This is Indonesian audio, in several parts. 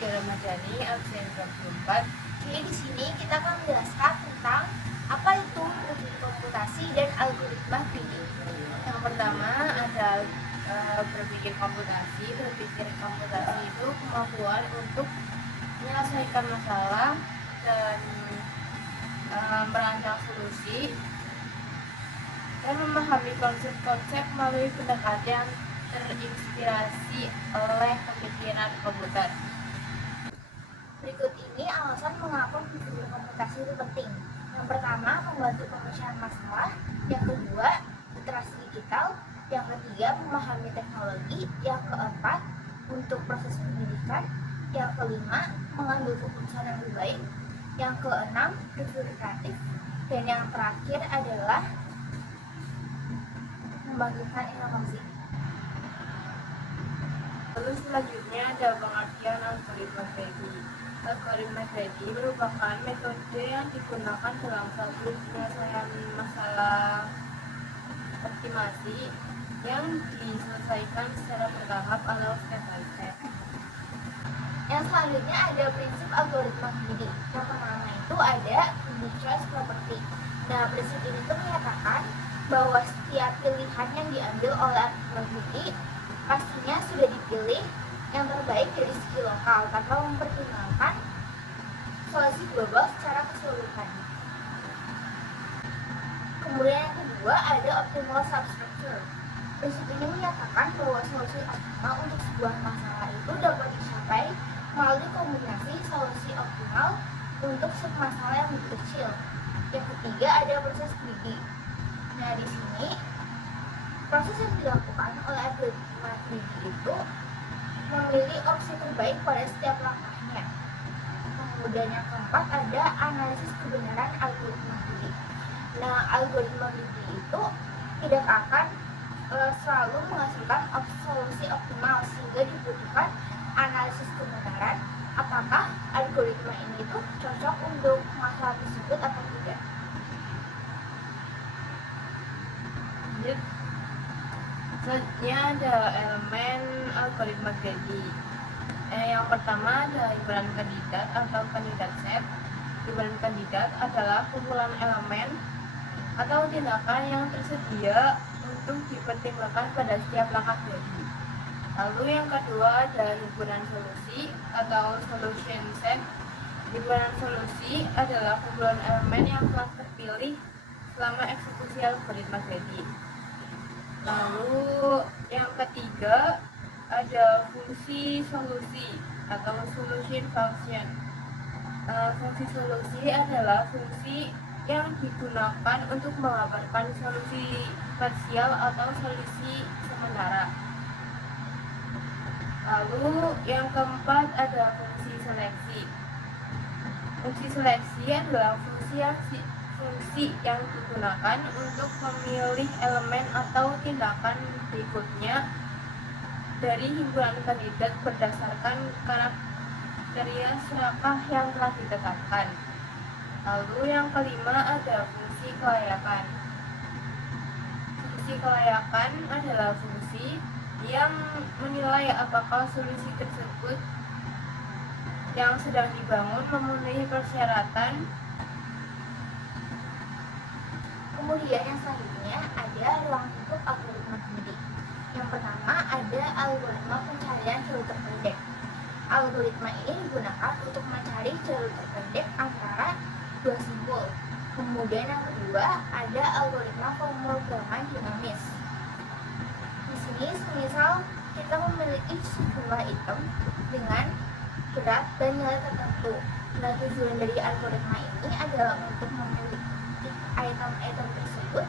Tiara Madani, absen 24. Jadi di sini kita akan menjelaskan tentang apa itu ilmu komputasi dan algoritma grading. Yang pertama ada berpikir komputasi. Berpikir komputasi itu kemampuan untuk menyelesaikan masalah dan merancang solusi dan memahami konsep-konsep melalui pendekatan terinspirasi oleh pemikiran komputer. Berikut ini alasan mengapa berpikir komputasi itu penting. Yang pertama, membantu pemecahan masalah. Yang kedua, literasi digital. Yang ketiga, memahami teknologi. Yang keempat, untuk proses pendidikan. Yang kelima, mengambil keputusan yang lebih baik. Yang keenam, berpikir kreatif. Dan yang terakhir adalah membangkitkan inovasi. Lalu selanjutnya ada pengertian algoritma grading. Algoritma grading merupakan metode yang digunakan dalam suatu penyelesaian masalah optimasi yang diselesaikan secara bertahap atau step by step. Yang selanjutnya ada prinsip algoritma grading. Yang pertama itu ada unique choice property. Nah, prinsip ini tuh menyatakan bahwa setiap pilihan yang diambil oleh algoritma grading pastinya sudah dipilih yang terbaik dari segi lokal tanpa mempertimbangkan solusi global secara keseluruhan. Kemudian yang kedua ada optimal substructure. Prinsip ini menyatakan bahwa solusi optimal untuk sebuah masalah itu dapat dicapai melalui kombinasi solusi optimal untuk submasalah yang lebih kecil. Yang ketiga ada proses grading. Nah, di sini proses yang dilakukan oleh algoritma grading itu memilih opsi terbaik pada setiap langkahnya. Kemudian yang keempat ada analisis kebenaran algoritma grading. Nah, algoritma grading itu tidak akan selalu menghasilkan solusi optimal, sehingga dibutuhkan analisis kebenaran apakah algoritma ini tuh cocok untuk masalah tersebut atau tidak. Selanjutnya ada elemen algoritma grading. Yang pertama ada himpunan kandidat atau kandidat set. Himpunan kandidat adalah kumpulan elemen atau tindakan yang tersedia untuk dipertimbangkan pada setiap langkah grading. Lalu yang kedua ada himpunan solusi atau solution set. Himpunan solusi adalah kumpulan elemen yang telah terpilih selama eksekusi algoritma grading. Lalu yang ketiga ada fungsi solusi atau solution function. Fungsi solusi adalah fungsi yang digunakan untuk mengabarkan solusi parsial atau solusi sementara. Lalu yang keempat ada fungsi seleksi. Fungsi seleksi adalah fungsi yang digunakan untuk memilih elemen atau tindakan berikutnya dari himpunan kandidat berdasarkan kriteria serakah yang telah ditetapkan. Lalu yang kelima ada fungsi kelayakan. Fungsi kelayakan adalah fungsi yang menilai apakah solusi tersebut yang sedang dibangun memenuhi persyaratan. Kemudian yang selanjutnya ada ruang lingkup algoritma grading. Yang pertama ada algoritma pencarian jalur terpendek. Algoritma ini digunakan untuk mencari jalur terpendek antara dua simbol. Kemudian yang kedua ada algoritma pemrograman dinamis. Di sini semisal kita memiliki sejumlah item dengan berat dan nilai tertentu. Nah, tujuan dari algoritma ini adalah untuk memiliki item-item tersebut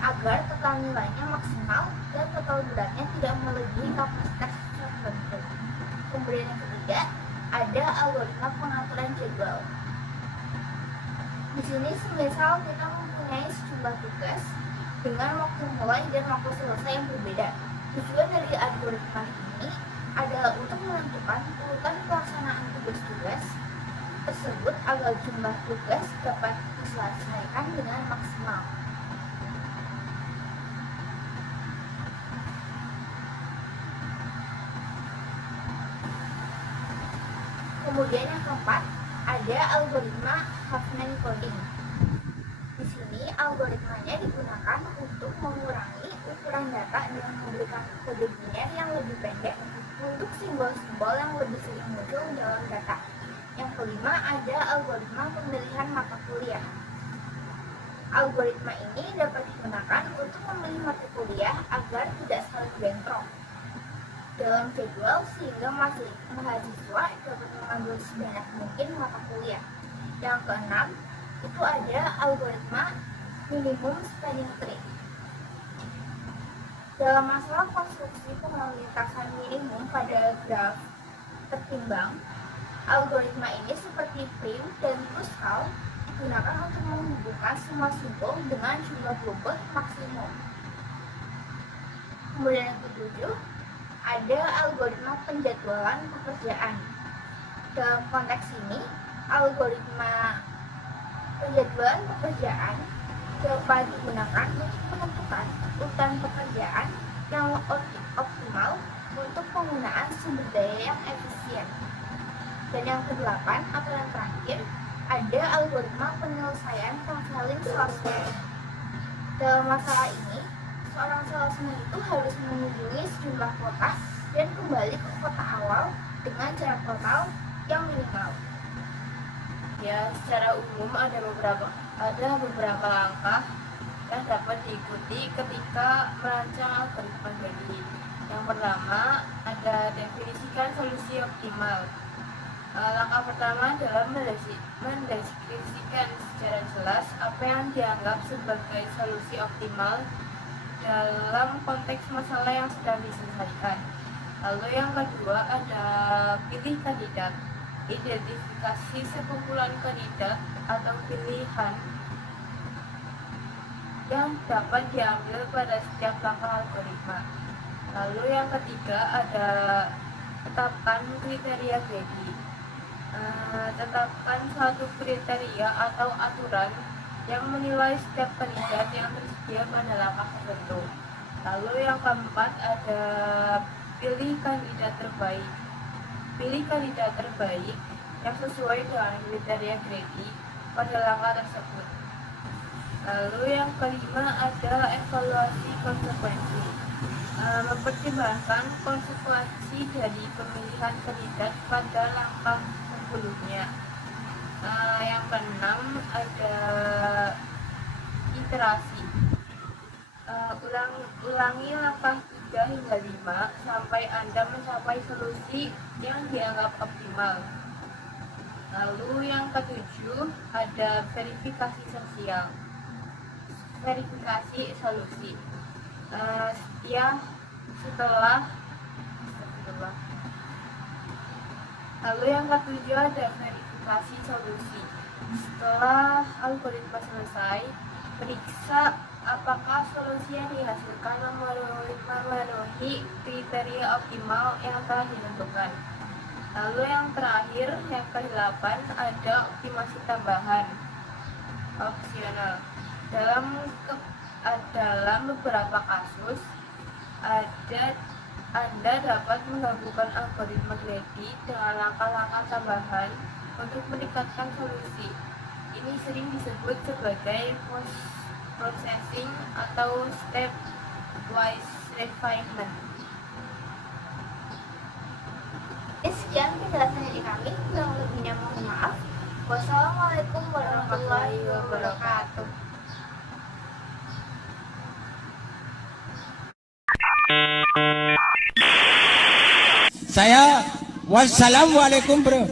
agar total nilainya maksimal dan total beratnya tidak melebihi kapasitas tertentu. Kemudian yang ketiga ada algoritma pengaturan jadwal. Di sini semisal kita mempunyai sejumlah tugas dengan waktu mulai dan waktu selesai yang berbeda. Tujuan dari algoritma ini adalah untuk menentukan urutan pelaksanaan tugas-tugas tersebut agar jumlah tugas dapat diselesaikan dengan maksimal. Kemudian yang keempat, ada algoritma Huffman coding. Di sini algoritmanya digunakan untuk mengurangi ukuran data dengan memberikan kode biner yang lebih pendek untuk simbol-simbol yang lebih sering muncul dalam data. Yang kelima, ada algoritma pemilihan mata kuliah. Algoritma ini dapat digunakan untuk memilih mata kuliah agar tidak saling bentrok dalam jadwal sehingga mahasiswa dapat mengambil sebanyak mungkin mata kuliah. Yang keenam, itu ada algoritma minimum spanning tree. Dalam masalah konstruksi pengelintasan minimum pada graf tertimbang, algoritma ini seperti prim dan Kruskal digunakan untuk menghubungkan semua simbol dengan jumlah bobot maksimum. Kemudian yang ketujuh, ada algoritma penjadwalan pekerjaan. Dalam konteks ini, algoritma penjadwalan pekerjaan dapat digunakan untuk menentukan urutan pekerjaan yang optimal untuk penggunaan sumber daya yang efisien. Dan yang kedelapan atau yang terakhir, ada algoritma penyelesaian traveling salesman. Dalam masalah ini, seorang salesman itu harus mengunjungi sejumlah kota dan kembali ke kota awal dengan jarak total yang minimal. Ya, secara umum ada beberapa langkah yang dapat diikuti ketika merancang algoritma Gradient. Yang pertama, ada definisikan solusi optimal. Langkah pertama adalah mendeskripsikan secara jelas apa yang dianggap sebagai solusi optimal dalam konteks masalah yang sedang diselesaikan. Lalu yang kedua ada pilih kandidat. Identifikasi sekumpulan kandidat atau pilihan yang dapat diambil pada setiap langkah algoritma. Lalu yang ketiga ada tetapkan kriteria Gradient. Tetapkan suatu kriteria atau aturan yang menilai setiap kandidat yang tersedia pada langkah tertentu. Lalu yang keempat ada pilih kandidat terbaik. Pilih kandidat terbaik yang sesuai dengan kriteria Gradient pada langkah tersebut. Lalu yang kelima ada evaluasi konsekuensi. Mempertimbangkan konsekuensi dari pemilihan kandidat pada langkah sebelumnya. Yang keenam ada iterasi. Ulangi langkah 3 hingga 5 sampai Anda mencapai solusi yang dianggap optimal. Lalu yang ketujuh ada verifikasi sosial. Verifikasi solusi. Lalu yang ketujuh ada verifikasi solusi. Setelah algoritma selesai, periksa apakah solusi yang dihasilkan memenuhi kriteria optimal yang telah ditentukan. Lalu yang terakhir, yang ke-8 ada optimasi tambahan opsional. Dalam beberapa kasus, Anda dapat menggabungkan algoritma Gradient dengan langkah-langkah tambahan untuk meningkatkan solusi. Ini sering disebut sebagai processing atau stepwise refinement. Sekian penjelasan dari kami, kurang lebihnya mohon maaf. Wassalamualaikum warahmatullahi wabarakatuh. Saya wassalamualaikum bro.